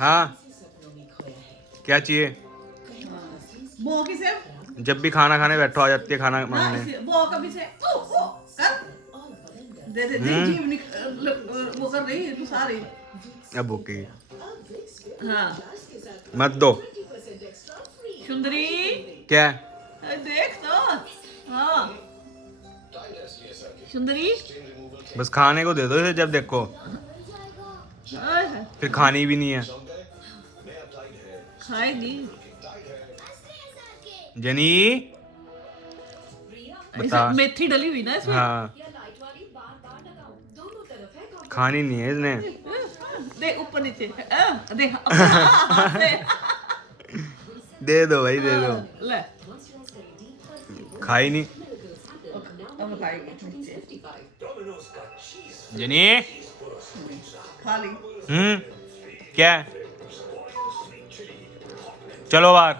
हाँ क्या चाहिए? वो किसे जब भी खाना खाने बैठो आ जाती है खाना ना मांगने। वो कभी से कर दे दे दे जीव वो कर रही है तू सारी। अब भूखी हाँ मत दो। सुंदरी क्या? देख तो। हाँ सुंदरी बस खाने को दे दो इसे जब देखो, हाय हाय, फिर खानी भी नहीं है। खाएगी जनी बता। इसे मेथी डली हुई ना इसमें। हाँ खानी नहीं है इसने। देख ऊपर नीचे देख हाथ से। दे दो भाई दे दो। ले खाई नहीं अब खाएगी नीचे जनी। खा ली। क्या? चलो बाहर।